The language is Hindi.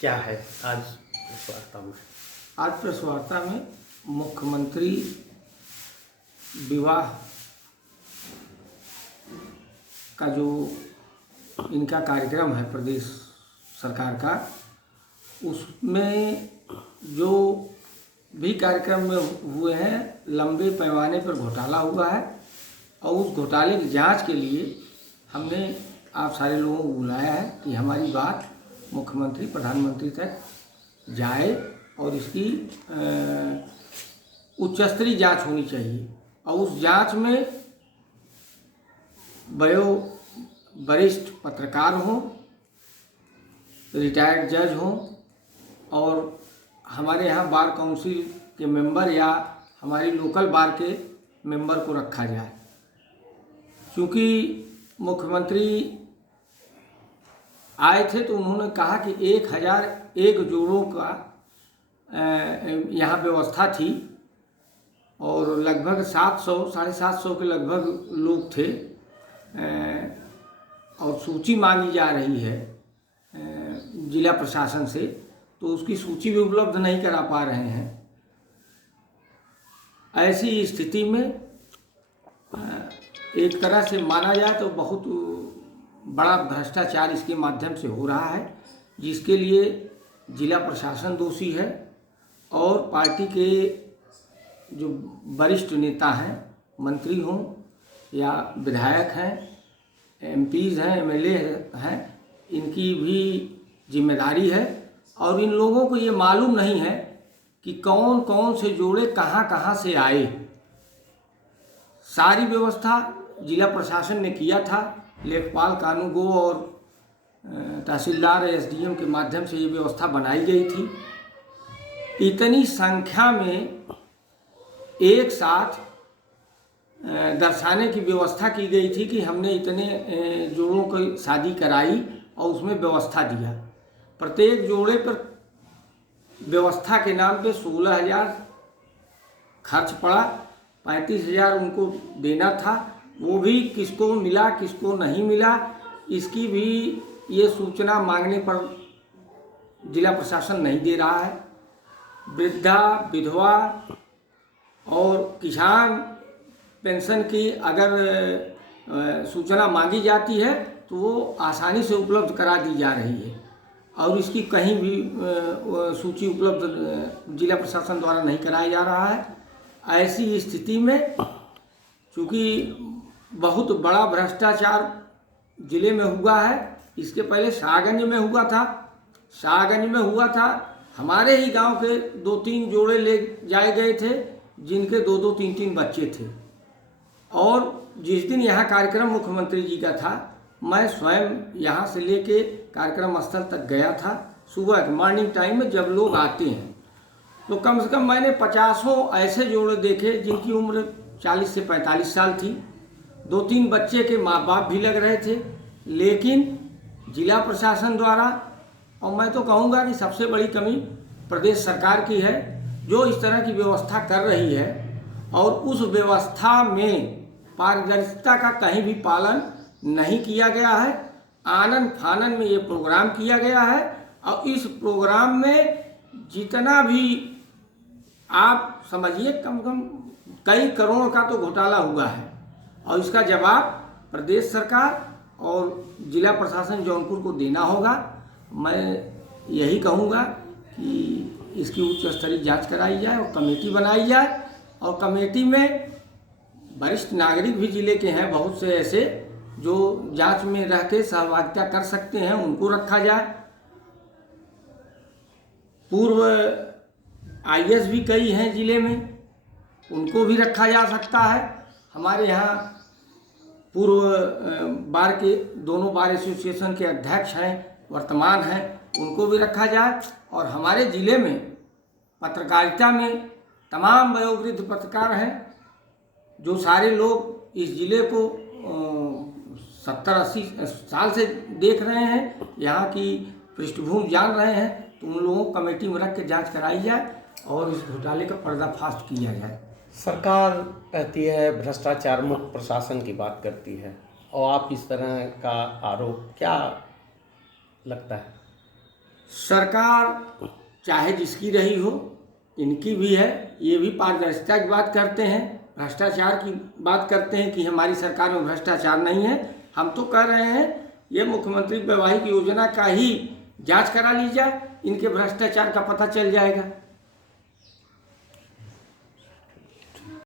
क्या है आज इस वार्ता में? आज प्रेस वार्ता में मुख्यमंत्री विवाह का जो इनका कार्यक्रम है प्रदेश सरकार का, उसमें जो भी कार्यक्रम में हुए हैं लंबे पैमाने पर घोटाला हुआ है और उस घोटाले की जांच के लिए हमने आप सारे लोगों को बुलाया है कि हमारी बात मुख्यमंत्री प्रधानमंत्री तक जाए और इसकी उच्च स्तरीय जांच होनी चाहिए और उस जांच में वरिष्ठ पत्रकार हों, रिटायर्ड जज हों और हमारे यहाँ बार काउंसिल के मेंबर या हमारी लोकल बार के मेंबर को रखा जाए। क्योंकि मुख्यमंत्री आए थे तो उन्होंने कहा कि 1001 जोड़ों का यहाँ व्यवस्था थी और लगभग 700-750 के लगभग लोग थे और सूची मांगी जा रही है जिला प्रशासन से, तो उसकी सूची भी उपलब्ध नहीं करा पा रहे हैं। ऐसी स्थिति में एक तरह से माना जाए तो बहुत बड़ा भ्रष्टाचार इसके माध्यम से हो रहा है, जिसके लिए जिला प्रशासन दोषी है और पार्टी के जो वरिष्ठ नेता हैं, मंत्री हों या विधायक हैं, एमपीज़ हैं, एमएलए हैं, इनकी भी जिम्मेदारी है। और इन लोगों को ये मालूम नहीं है कि कौन कौन से जोड़े कहाँ कहाँ से आए। सारी व्यवस्था जिला प्रशासन ने किया था, लेखपाल, कानूगो और तहसीलदार एसडीएम के माध्यम से ये व्यवस्था बनाई गई थी। इतनी संख्या में एक साथ दर्शाने की व्यवस्था की गई थी कि हमने इतने जोड़ों की शादी कराई और उसमें व्यवस्था दिया। प्रत्येक जोड़े पर व्यवस्था के नाम पे 16,000 खर्च पड़ा, 35,000 उनको देना था। वो भी किसको मिला किसको नहीं मिला इसकी भी ये सूचना मांगने पर जिला प्रशासन नहीं दे रहा है। वृद्धा, विधवा और किसान पेंशन की अगर सूचना मांगी जाती है तो वो आसानी से उपलब्ध करा दी जा रही है और इसकी कहीं भी सूची उपलब्ध जिला प्रशासन द्वारा नहीं कराया जा रहा है। ऐसी स्थिति में चूँकि बहुत बड़ा भ्रष्टाचार जिले में हुआ है, इसके पहले शाहगंज में हुआ था। शाहगंज में हुआ था, हमारे ही गांव के 2-3 जोड़े ले जाए गए थे जिनके 2-2, 3-3 बच्चे थे। और जिस दिन यहाँ कार्यक्रम मुख्यमंत्री जी का था, मैं स्वयं यहाँ से लेके कार्यक्रम स्थल तक गया था। सुबह के मॉर्निंग टाइम में जब लोग आते हैं तो कम से कम मैंने 50 ऐसे जोड़े देखे जिनकी उम्र 40 से 45 साल थी। 2-3 बच्चे के माँ बाप भी लग रहे थे, लेकिन जिला प्रशासन द्वारा, और मैं तो कहूँगा कि सबसे बड़ी कमी प्रदेश सरकार की है जो इस तरह की व्यवस्था कर रही है और उस व्यवस्था में पारदर्शिता का कहीं भी पालन नहीं किया गया है। आनन फानन में ये प्रोग्राम किया गया है और इस प्रोग्राम में जितना भी आप समझिए कम से कम कई करोड़ों का तो घोटाला हुआ है और इसका जवाब प्रदेश सरकार और जिला प्रशासन जौनपुर को देना होगा। मैं यही कहूँगा कि इसकी उच्च स्तरीय जांच कराई जाए और कमेटी बनाई जाए और कमेटी में वरिष्ठ नागरिक भी जिले के हैं बहुत से ऐसे जो जांच में रह के सहभागिता कर सकते हैं, उनको रखा जाए। पूर्व आईएएस भी कई हैं जिले में, उनको भी रखा जा सकता है। हमारे यहाँ पूर्व बार के दोनों बार एसोसिएशन के अध्यक्ष हैं, वर्तमान हैं, उनको भी रखा जाए। और हमारे ज़िले में पत्रकारिता में तमाम वयोवृद्ध पत्रकार हैं जो सारे लोग इस ज़िले को 70-80 साल से देख रहे हैं, यहाँ की पृष्ठभूमि जान रहे हैं, तो उन लोगों को कमेटी में रख के जाँच कराई जाए और इस घोटाले का पर्दाफाश किया जाए। सरकार कहती है भ्रष्टाचार मुक्त प्रशासन की बात करती है और आप इस तरह का आरोप क्या लगता है? सरकार चाहे जिसकी रही हो, इनकी भी है, ये भी पारदर्शिता की बात करते हैं, भ्रष्टाचार की बात करते हैं कि हमारी सरकार में भ्रष्टाचार नहीं है। हम तो कह रहे हैं ये मुख्यमंत्री वैवाहिक योजना का ही जांच करा ली जाए, इनके भ्रष्टाचार का पता चल जाएगा।